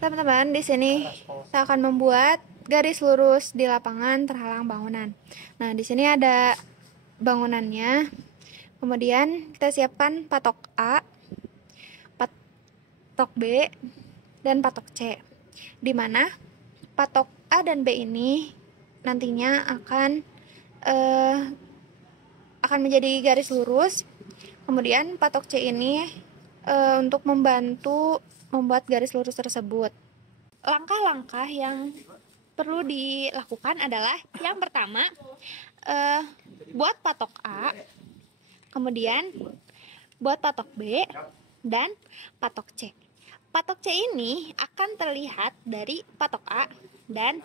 Teman-teman, di sini saya akan membuat garis lurus di lapangan terhalang bangunan. Nah, di sini ada bangunannya. Kemudian kita siapkan patok A, patok B, dan patok C. Di mana patok A dan B ini nantinya akan menjadi garis lurus. Kemudian patok C ini untuk membantu membuat garis lurus tersebut. Langkah-langkah yang perlu dilakukan adalah yang pertama, buat patok A, kemudian buat patok B, dan patok C. Patok C ini akan terlihat dari patok A dan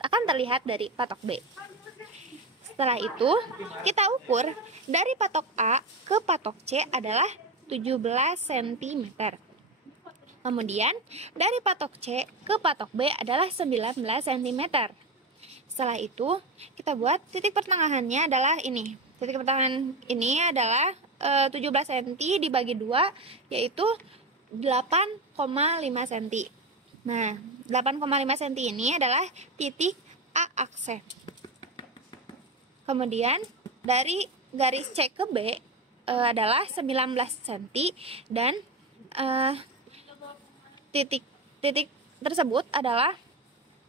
akan terlihat dari patok B. Setelah itu, kita ukur dari patok A ke patok C adalah 17 cm. Kemudian, dari patok C ke patok B adalah 19 cm. Setelah itu, kita buat titik pertengahannya adalah ini. Titik pertengahan ini adalah 17 cm dibagi 2, yaitu 8,5 cm. Nah, 8,5 cm ini adalah titik A aksen. Kemudian, dari garis C ke B adalah 19 cm dan titik tersebut adalah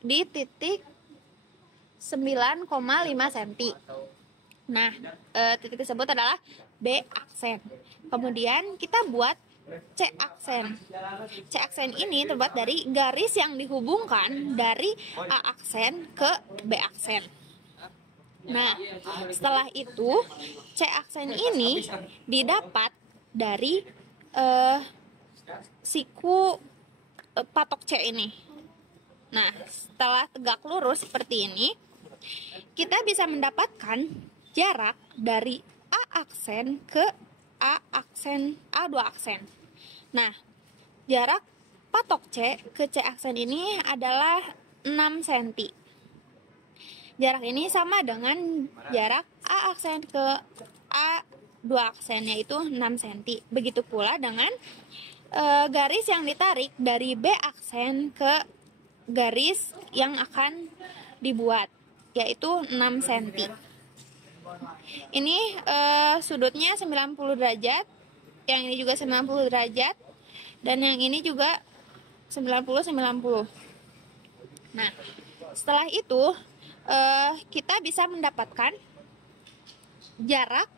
di titik 9,5 cm. Nah, titik tersebut adalah B aksen. Kemudian kita buat C aksen. C aksen ini terbuat dari garis yang dihubungkan dari A aksen ke B aksen. Nah, setelah itu C aksen ini didapat dari siku patok C ini. Nah, setelah tegak lurus seperti ini, kita bisa mendapatkan jarak dari A aksen ke A aksen, A2 aksen. Nah, jarak patok C ke C aksen ini adalah 6 cm. Jarak ini sama dengan jarak A aksen ke A2 aksen, yaitu 6 cm. Begitu pula dengan garis yang ditarik dari B aksen ke garis yang akan dibuat, yaitu 6 cm. Ini sudutnya 90 derajat, yang ini juga 90 derajat, dan yang ini juga 90-90. Nah, setelah itu kita bisa mendapatkan jarak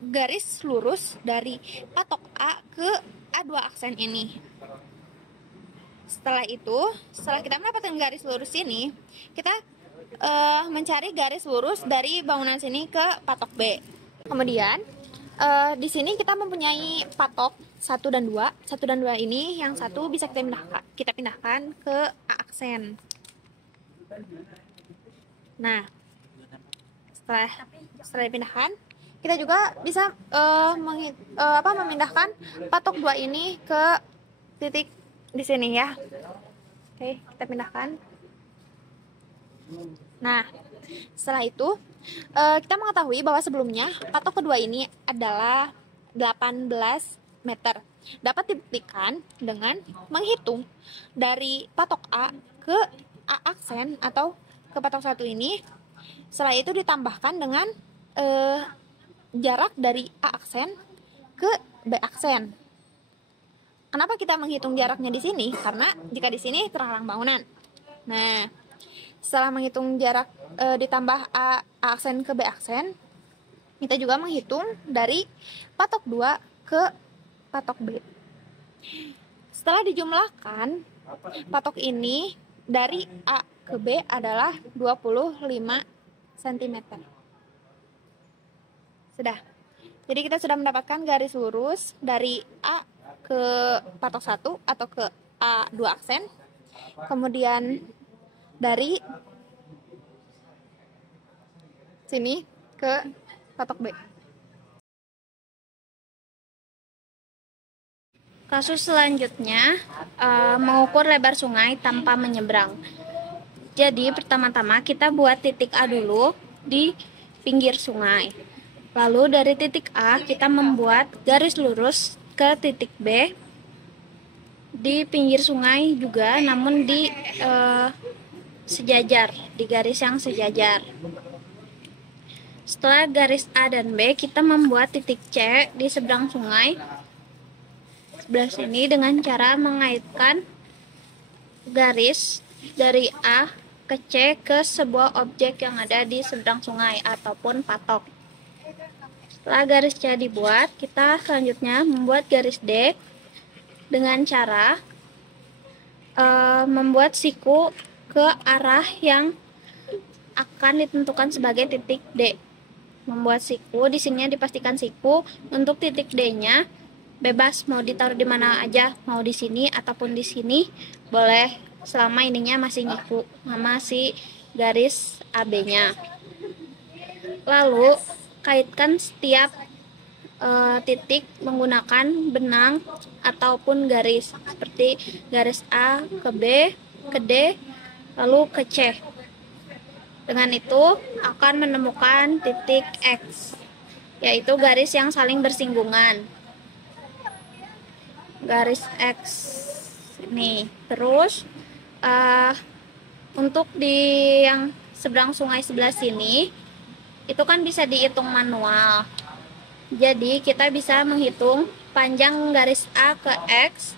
garis lurus dari patok A ke A2 aksen ini. Setelah itu, setelah kita mendapatkan garis lurus ini, kita mencari garis lurus dari bangunan sini ke patok B. Kemudian di sini kita mempunyai patok 1 dan 2. 1 dan 2 ini yang satu bisa kita pindahkan ke A aksen. Nah, setelah dipindahkan, kita juga bisa memindahkan patok 2 ini ke titik di sini ya. Oke, kita pindahkan. Nah, setelah itu kita mengetahui bahwa sebelumnya patok kedua ini adalah 18 meter. Dapat dibuktikan dengan menghitung dari patok A ke A aksen atau ke patok 1 ini. Setelah itu ditambahkan dengan jarak dari A aksen ke B aksen. Kenapa kita menghitung jaraknya di sini? Karena jika di sini terhalang bangunan. Nah, setelah menghitung jarak ditambah A aksen ke B aksen, kita juga menghitung dari patok 2 ke patok B. Setelah dijumlahkan, patok ini dari A ke B adalah 25 cm. Sudah. Jadi kita sudah mendapatkan garis lurus dari A ke patok 1 atau ke A2 aksen. Kemudian dari sini ke patok B. Kasus selanjutnya, mengukur lebar sungai tanpa menyeberang. Jadi pertama-tama kita buat titik A dulu di pinggir sungai. Lalu dari titik A kita membuat garis lurus ke titik B di pinggir sungai juga, namun di sejajar, di garis yang sejajar. Setelah garis A dan B, kita membuat titik C di seberang sungai sebelah sini dengan cara mengaitkan garis dari A ke C ke sebuah objek yang ada di seberang sungai ataupun patok. Setelah garis C dibuat, kita selanjutnya membuat garis D dengan cara membuat siku ke arah yang akan ditentukan sebagai titik D. Membuat siku, di sini dipastikan siku untuk titik D-nya bebas mau ditaruh di mana aja, mau di sini ataupun di sini boleh, selama ininya masih nyiku sama si garis AB-nya. Lalu kaitkan setiap titik menggunakan benang ataupun garis, seperti garis A ke B, ke D, lalu ke C. Dengan itu akan menemukan titik X, yaitu garis yang saling bersinggungan. Garis X ini. Terus untuk di yang seberang sungai sebelah sini, itu kan bisa dihitung manual. Jadi kita bisa menghitung panjang garis A ke X,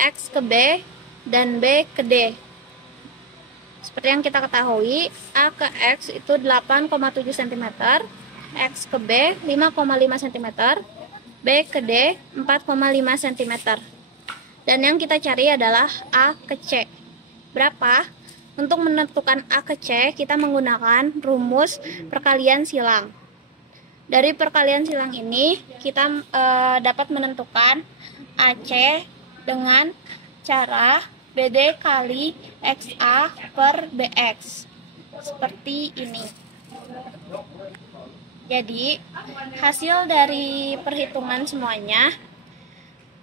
X ke B, dan B ke D. Seperti yang kita ketahui, A ke X itu 8,7 cm, X ke B 5,5 cm, B ke D 4,5 cm. Dan yang kita cari adalah A ke C. Berapa? Untuk menentukan A ke C, kita menggunakan rumus perkalian silang. Dari perkalian silang ini, kita dapat menentukan AC dengan cara BD kali XA per BX. Seperti ini. Jadi, hasil dari perhitungan semuanya,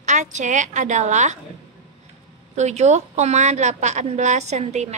AC adalah 7,18 cm.